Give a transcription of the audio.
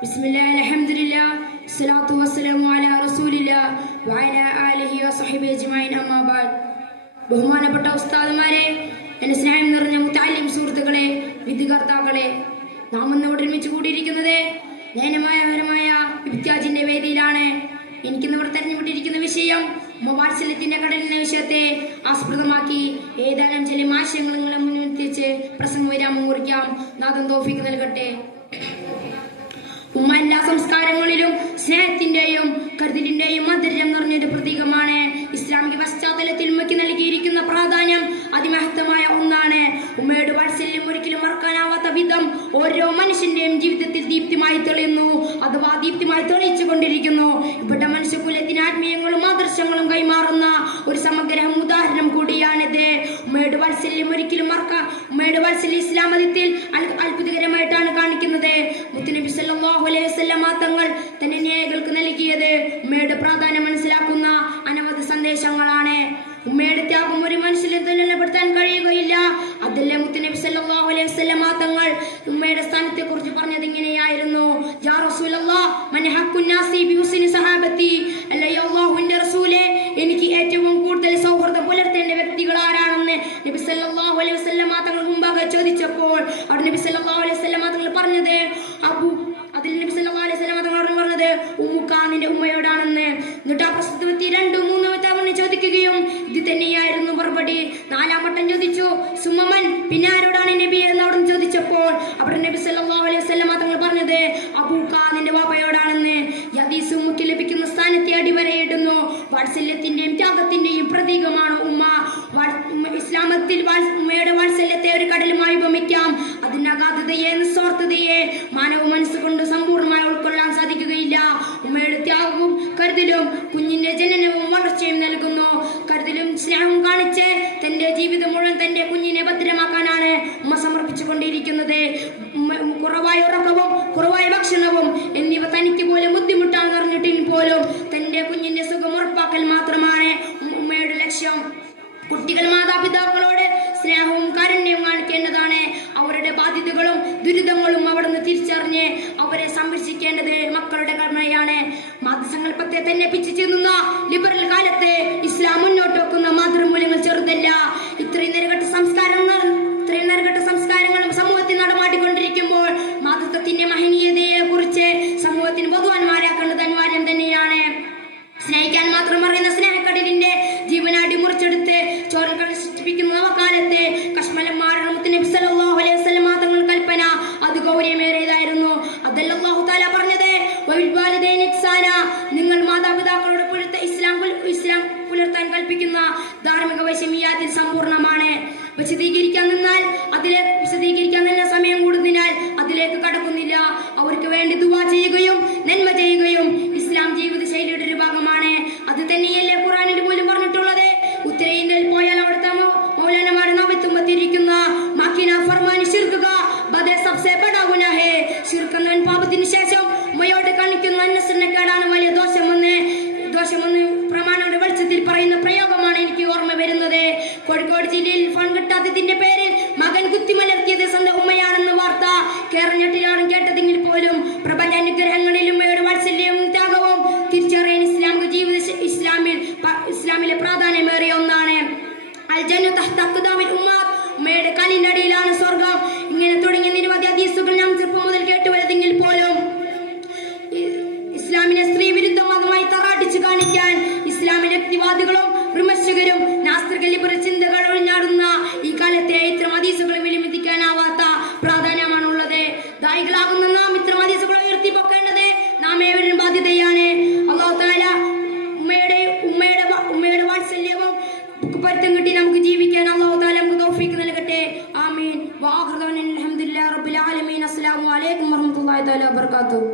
ബിസ്മില്ലാഹി അൽഹംദുലില്ലാഹ് സ്വലാത്തു വസ്സലാമു അലാ റസൂലില്ലാഹ് വഅലാ ആലിഹി വസഹ്ബിഹി അജ്മഈൻ അമ്മാ ബഅദ്. ബഹുമാനപ്പെട്ട ഉസ്താദുമാരെ, എന്റെ സ്നേഹം നിറഞ്ഞ മുത്തഅല്ലിം സുഹൃത്തുക്കളെ, വിദ്യാർത്ഥികളെ, നാം ഇന്ന് ഒരുമിച്ച് കൂടിയിരിക്കുന്നത് നയനമയപരമായ ഇബ്തിയാജിന്റെ വേദിയിലാണ്. എനിക്കിന്ന് ഇവിടെ തെരഞ്ഞെടുത്തിരിക്കുന്ന വിഷയം വാത്സല്യത്തിന്റെ കടൽ എന്ന വിഷയത്തെ ആസ്പദമാക്കി ഏതാനും ചില ആശയങ്ങൾ നിങ്ങളെ മുന്നിൽ എത്തിച്ച് പ്രസംഗ വിരാമം കുറിക്കാം. നാഥൻ തൗഫീഖ് നൽകട്ടെ. ഉമ്മ എല്ലാ സംസ്കാരങ്ങളിലും സ്നേഹത്തിന്റെയും കരുതലിന്റെയും മാധുര്യം നിറഞ്ഞൊരു പ്രതീകമാണ്. ഇസ്ലാമിക പശ്ചാത്തലത്തിൽ ഉമ്മയ്ക്ക് നൽകിയിരിക്കുന്ന പ്രാധാന്യം അതിമഹത്തമായ ഒന്നാണ്. ഉമ്മയുടെ വാത്സല്യം ഒരിക്കലും മറക്കാനാവാത്ത വിധം ഓരോ മനുഷ്യന്റെയും ജീവിതത്തിൽ ദീപ്തിമായി തെളിയുന്നു, അഥവാ ദീപ്തിമായി തെളിയിച്ചു കൊണ്ടിരിക്കുന്നു. ഇവിടെ മനുഷ്യകുലത്തിന് ആത്മീയങ്ങളും ആദർശങ്ങളും കൈമാറുന്ന ഒരു സമഗ്ര ഉദാഹരണം കൂടിയാണിത്. ഉമ്മയുടെ വാത്സല്യം ഒരിക്കലും ഉമ്മയുടെ വാത്സല്യം ഇസ്ലാം മതത്തിൽ അത്ഭുതകരമായിട്ടാണ് കാണിക്കുന്നത്. മുത്തുനബി സല്ലല്ലാഹു അലൈഹി വസല്ലം തങ്ങൾ തന്റെ ന്യായികൾക്ക് നൽകിയത് ഉമ്മയുടെ പ്രാധാന്യം മനസ്സിലാക്കുന്ന അനവധി സന്ദേശങ്ങളാണ്. ഉമ്മയുടെ ത്യാഗം ഒരു മനുഷ്യനെ തുലനപ്പെടുത്താൻ കഴിയുകയില്ല. അതല്ലേ മുത്തുനബി സല്ലല്ലാഹു അലൈഹി വസല്ലം തങ്ങൾ ഉമ്മയുടെ സ്ഥാനത്തെ കുറിച്ച് പറഞ്ഞത് ഇങ്ങനെയായിരുന്നു: യാ റസൂലല്ലാഹ്, മൻ ഹഖ്ഖുൻ നാസി ബിഹുസ്നി സഹാബത്തി, അല്ലയോ അല്ലാഹുവിന്റെ റസൂലേ, എനിക്ക് ഏറ്റവും കൂടുതൽ സൗഹൃദം പുലർത്തേണ്ട വ്യക്തികൾ ആരാണെന്ന് നബി സല്ലല്ലാഹു അലൈഹി വസല്ലം തങ്ങൾ മുമ്പാകെ ചോദിച്ചപ്പോൾ അവിടെ നബി സല്ലല്ലാഹു അലൈഹി വസല്ലം തങ്ങൾ പറഞ്ഞത് നബി സല്ലല്ലാഹു അലൈഹി വസല്ലം തങ്ങൾ പറഞ്ഞത് ഉമ്മുക്ക, നിന്റെ ഉമ്മയോടാണെന്ന്. എന്നിട്ട് ആ പ്രസ്തുതി 2-3 തവണ ചോദിക്കുകയും ഇത് തന്നെയായിരുന്നു മറുപടി. 4-ാം വട്ടം ചോദിച്ചു, സുമമൻ, പിന്നെ ആരോടാണ് നബി എന്ന് അവിടെ ചോദിച്ചപ്പോൾ അവിടെ നബി സല്ലല്ലാഹു അലൈഹി വസല്ലം തങ്ങൾ പറഞ്ഞത് അബൂക്ക, നിന്റെ വാപ്പയോടാണെന്ന്. ഹദീസ് ഉമ്മയ്ക്ക് ലഭിക്കുന്ന സ്ഥാനത്തെ അടിവരയിടുന്നു. വാത്സല്യത്തിന്റെയും ത്യാഗത്തിന്റെയും പ്രതീകമാണ് ഉമ്മ. ഇസ്ലാമത്തിൽ ഉമ്മയുടെ വാത്സല്യത്തെ ഒരു കടലുമായി ഉപമിക്കാം. അതിന്റെ അഗാധതയെ, നിസ്വാർത്ഥതയെ മാനവ മനസ്സുകൊണ്ട് സമ്പൂർണ്ണമായി ഉൾക്കൊള്ളാൻ സാധിക്കുകയില്ല. ഉമ്മയുടെ ത്യാഗവും കരുതലും കുഞ്ഞിന്റെ ജനനവും വളർച്ചയും നൽകുന്നു. കരുതലും സ്നേഹവും കാണിച്ച് തന്റെ ജീവിതം മുഴുവൻ തന്റെ കുഞ്ഞിനെ ഭദ്രമാക്കാനാണ് ഉമ്മ സമർപ്പിച്ചുകൊണ്ടിരിക്കുന്നത്. കുറവായ ഉറക്കവും കുറവായ ഭക്ഷണവും എന്നിവ തനിക്ക് പോലും ബുദ്ധിമുട്ടാണ് പറഞ്ഞിട്ട് പോലും തന്റെ കുഞ്ഞിന്റെ സുഖം ഉറപ്പാക്കൽ മാത്രമാണ് ഉമ്മയുടെ ലക്ഷ്യം. കുട്ടികൾ മാതാപിതാക്കളോട് സ്നേഹവും കാരുണ്യവും കാണിക്കേണ്ടതാണ്. അവരുടെ ബാധ്യതകളും ദുരിതങ്ങളും അവിടുന്ന് തിരിച്ചറിഞ്ഞ് അവരെ സംരക്ഷിക്കേണ്ടത് മക്കളുടെ കടമയാണ്. മതസങ്കല്പത്തെ തന്നെ പിച്ചു ചെന്നുന്ന ലിബറൽ കാലത്ത് ഇസ്ലാം മുന്നോട്ട് വെക്കുന്ന മാതൃമൂല്യങ്ങൾ ചെറുതല്ല. ഇത്രയും നിരകെട്ട സംസ്കാരങ്ങളും സമൂഹത്തിൽ നടമാടിക്കൊണ്ടിരിക്കുമ്പോൾ മാതൃത്വത്തിന്റെ മഹനീയതയെ കുറിച്ച് സമൂഹത്തിന് ബോധവാന്മാരാക്കേണ്ടത് അനിവാര്യം തന്നെയാണ്. സ്നേഹിക്കാൻ മാത്രം അറിയുന്ന സ്നേഹക്കടലിന്റെ ജീവനാടി മുറിച്ചെടുത്ത് ചോരകൾ സൃഷ്ടിപ്പിക്കുന്ന കാലത്തെ കശ്മലന്മാരാണ് മുത്തുനബി സല്ലല്ലാഹു അലൈഹി വസല്ലം തങ്ങൾ കൽപ്പന അത് ഗൗരവമേറിയതായിരുന്നു. അതല്ല അല്ലാഹു തആല പറഞ്ഞത്, വബിൽ വാലിദൈനി ഇഹ്സാന, നിങ്ങൾ മാതാപിതാക്കളോട് ഇസ്ലാം പുലർത്താൻ കൽപ്പിക്കുന്ന ധാർമ്മിക വൈഷമ്യത്തിൽ സമ്പൂർണ്ണമാണ്. വിശദീകരിക്കാൻ തന്നെ സമയം കൂടുന്നതിനാൽ അതിലേക്ക് കടക്കുന്നില്ല. അവർക്ക് വേണ്ടി ദുആ ചെയ്യുകയും നന്മ ചെയ്യുകയും ഇസ്ലാം ജീവിത ശൈലിയുടെ ഒരു ഭാഗമാണ്. അത് തന്നെയല്ലേ ഖുർആനിൽ പോലും പറഞ്ഞിട്ടുള്ളത്. ഉത്തരേന്ത്യയിൽ പോയാൽ അവിടുത്തെ മൗലാനമാരെ നാമത്തുമ്പത്തിരിക്കുന്ന മാക്കിന ഫർമാൻ ശിർക ബദേ സബ്സെ ബഡാ ഗുനാഹ് ഹേ. ശിർക്ക് എന്ന പാപത്തിന് ശേഷം ഉമ്മയോട് കാണിക്കുന്ന അനുസരണക്കേടാണ് വലിയ ദോഷമെന്ന് പ്രമാണയുടെ വെളിച്ചത്തിൽ പറയുന്ന പ്രയോഗമാണ് എനിക്ക് ഓർമ്മ വരുന്നത്. കോഴിക്കോട് ജില്ലയിൽ ഫണ്ട് കിട്ടാത്തതിന്റെ പേരിൽ മകൻ കുത്തിമലർത്തിയത് സ്വന്തം ഉമ്മയാണെന്ന് വാർത്ത കേരളത്തിലാണ് കേട്ടതെങ്കിൽ പോലും പ്രപഞ്ച അനുഗ്രഹങ്ങളിൽ ഉമ്മയുടെ വാത്സല്യവും ത്യാഗവും തിരിച്ചറിയാൻ ഇസ്ലാമിലെ പ്രാധാന്യമേറിയ ഒന്നാണ്. അൽ ജന്നത്തു തഹ്ത അഖ്ദാമിൽ ഉമ്മത്ത്, ഉമ്മയുടെ കാലിന്റെ അടിയിലാണ് സ്വർഗം. ഇങ്ങനെ തുടങ്ങിയ നിരവധി ഹദീസുകൾ നാം ചെറുപ്പം മുതൽ കേട്ടുവരുതെങ്കിൽ പോലും ഇസ്ലാമിനെ സ്ത്രീ വിരുദ്ധ മതമായി തറാട്ടിച്ചു കാണിക്കാൻ ഇസ്ലാമിലെ യുക്തിവാദികളും വിമർശകരും നാസ്തിക ലിബറൽ ചിന്തകൾ ഒഴിഞ്ഞാടുന്ന ഈ കാലത്തെ ഇത്തരം ഹദീസുകൾ വിലമതിക്കാനാവാത്ത പ്രാധാന്യമാണുള്ളത്. ദായികളാകുന്ന നാം ഇത്തരം ഹദീസുകൾ ഉയർത്തിപ്പൊക്കേണ്ടത് നാം ഏവരും ബാധ്യതയാണ്. അല്ലാഹു തആല ഉമ്മയുടെ വാത്സല്യവും പൊരുത്തം കിട്ടി നമുക്ക് ജീവിക്കാൻ അല്ലാഹു തആല നമുക്ക് തൗഫീഖ് നൽകട്ടെ. ആമീൻ. വആഖിറു ദഅ്വാനാ അൽഹംദുലില്ലാഹി റബ്ബിൽ ആലമീൻ. അസ്സലാമു അലൈക്കും വറഹ്മത്തുള്ളാഹി തആല വബറകാതുഹു.